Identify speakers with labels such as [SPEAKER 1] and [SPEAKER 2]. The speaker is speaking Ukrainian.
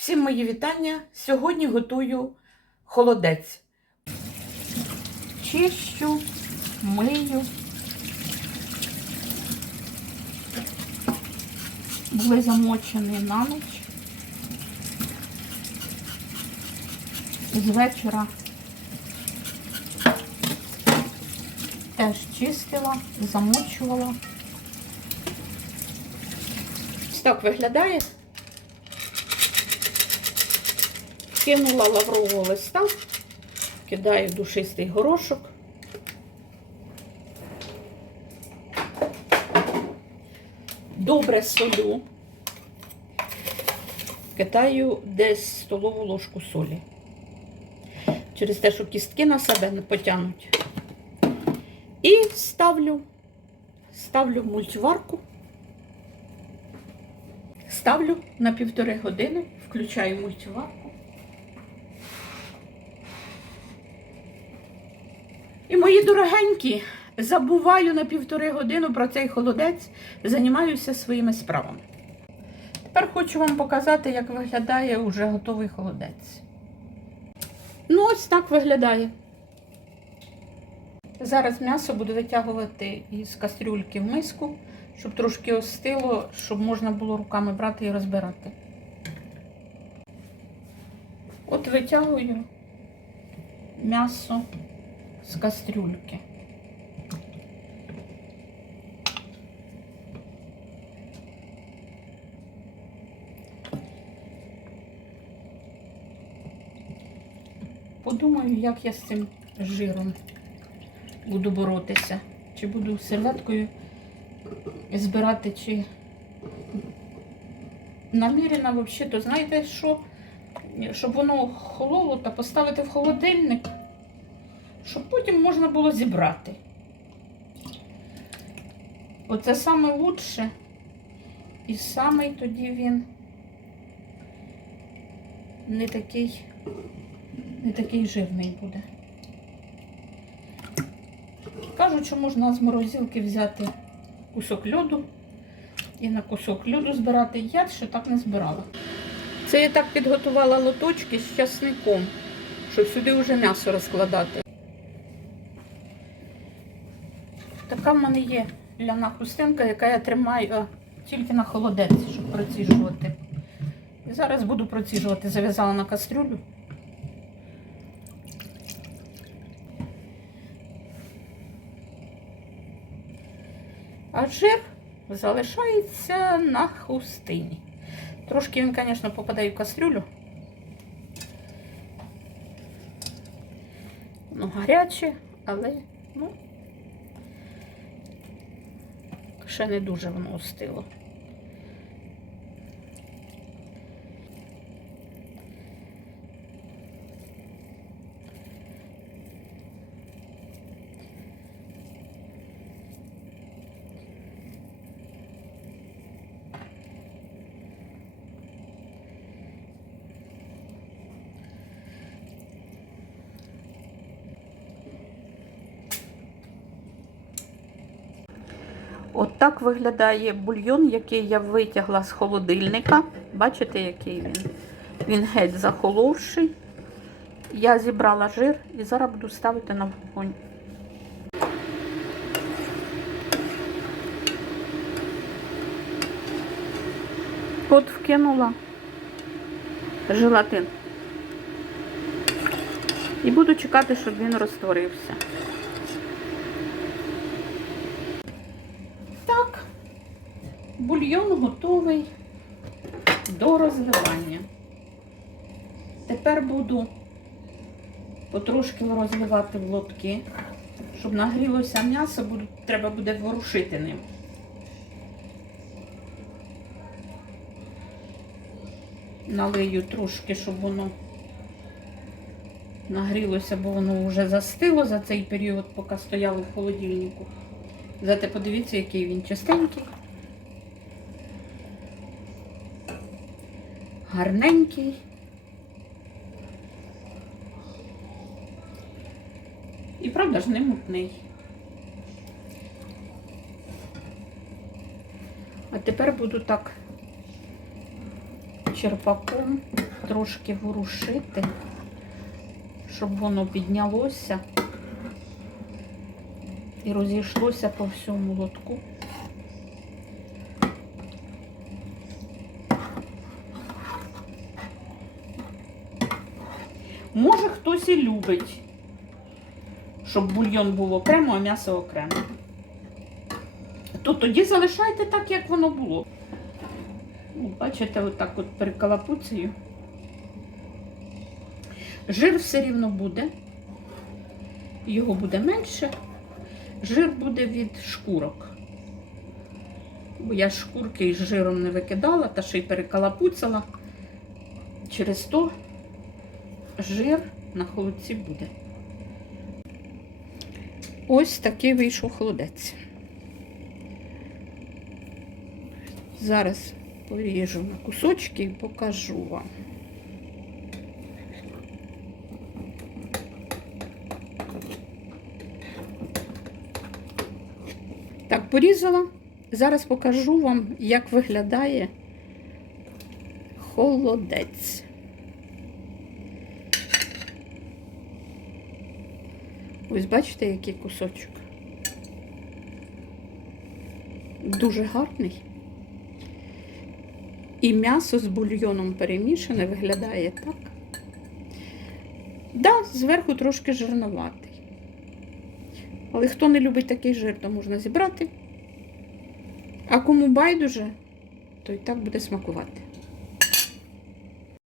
[SPEAKER 1] Всім мої вітання. Сьогодні готую холодець. Чищу, мию. Були замочені на ніч. З вечора теж чистила, замочувала. Так виглядає. Кинула лаврового листа, кидаю душистий горошок. Добре солю. Кидаю десь столову ложку солі. Через те, що кістки на себе не потягнуть. І ставлю, ставлю мультиварку. Ставлю на півтори години, включаю мультиварку. І мої дорогенькі, забуваю на півтори години про цей холодець, займаюся своїми справами. Тепер хочу вам показати, як виглядає уже готовий холодець. Ну, ось так виглядає. Зараз м'ясо буду витягувати із кастрюльки в миску, щоб трошки остило, щоб можна було руками брати і розбирати. От витягую м'ясо з кастрюльки. Подумаю, як я з цим жиром буду боротися. Чи буду серветкою збирати, чи намірена взагалі, то знаєте що? Щоб воно хололо та поставити в холодильник, щоб потім можна було зібрати. Оце саме лучше. І самий тоді він не такий, не такий жирний буде. Кажуть, що можна з морозилки взяти кусок льоду і на кусок льоду збирати. Я ще так не збирала. Це я так підготувала лоточки з часником, щоб сюди вже м'ясо розкладати. Така в мене є ляна хустинка, яка я тримаю тільки на холодець, щоб проціжувати. І зараз буду проціжувати. Зав'язала на кастрюлю. А жир залишається на хустині. Трошки він, звісно, попадає в кастрюлю. Ну, гаряче, але, ну, ще не дуже воно остило. От виглядає бульйон, який я витягла з холодильника. Бачите, який він? Він геть захоловший. Я зібрала жир і зараз буду ставити на вогонь. От вкинула желатин. І буду чекати, щоб він розтворився. Так, бульйон готовий до розливання. Тепер буду потрошки розливати в лотки, щоб нагрілося м'ясо, треба буде ворушити ним. Налию трошки, щоб воно нагрілося, бо воно вже застило за цей період, поки стояло в холодильнику. Зате подивіться, який він чистенький. Гарненький. І правда ж не мутний. А тепер буду так черпаком трошки ворушити, щоб воно піднялося і розійшлося по всьому лотку. Може, хтось і любить, щоб бульйон був окремо, а м'ясо окремо. То тоді залишайте так, як воно було. Бачите, отак от перекалапуцею. Жир все рівно буде. Його буде менше. Жир буде від шкурок. Бо я шкурки із жиром не викидала, та ще й перекалапуцала. Через то жир на холодці буде. Ось такий вийшов холодець. Зараз поріжу на кусочки і покажу вам. Так, порізала. Зараз покажу вам, як виглядає холодець. Ось бачите, який кусочок. Дуже гарний. І м'ясо з бульйоном перемішане виглядає так. Да, зверху трошки жирноватий. Але хто не любить такий жир, то можна зібрати. А кому байдуже, то і так буде смакувати.